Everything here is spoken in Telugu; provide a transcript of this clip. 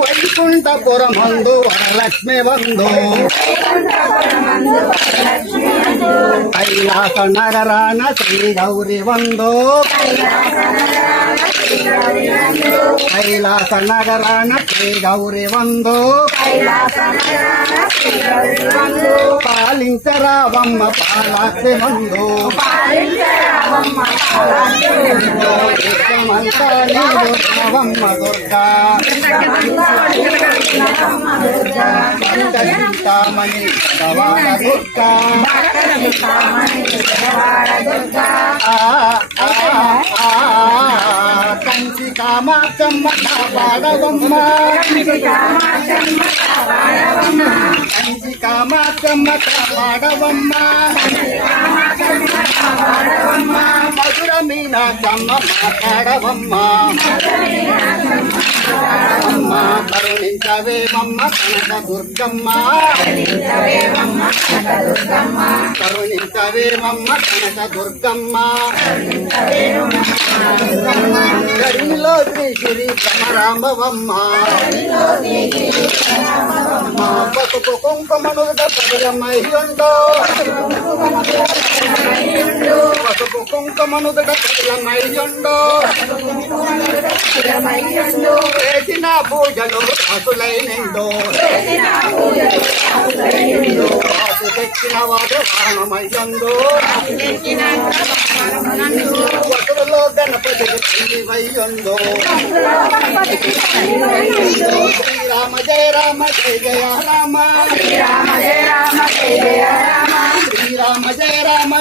వైకుంఠపురమందు వరలక్ష్మి వందు. కైలాస నగరాన శ్రీ గౌరి వందు. కైలాస నగరాన శ్రీ గౌరి వందు. పాలించరావమ్మ పాలాక్షి వందు. నవమ్మ దుర్గా చింతామణి భగవాన దుర్గా కంచి కామాచమ్మ బాడవమ్మ కంచి కామాచమ్మ బాడవమ్మ మధుర మీనాచమ్మ అమ్మ కరుణించవేమమ్మ కనక దుర్గమ్మ. కరుణించవేమమ్మ కనక దుర్గమ్మ. గడిలో శ్రీ శ్రీ భ్రమరాంబవమ్మ మా కుంకుమను కుంకుమనుగ మహిళ పసుపు కుంకుమనుగ పదలమయ్యుండో చేసిన పూజలు అసులైనందో వాసు తెచ్చిన వాడు వానమయ్యందో వసులలో గణపతి తల్లి వయ్యందో శ్రీరామ జయ రామ జయ జయ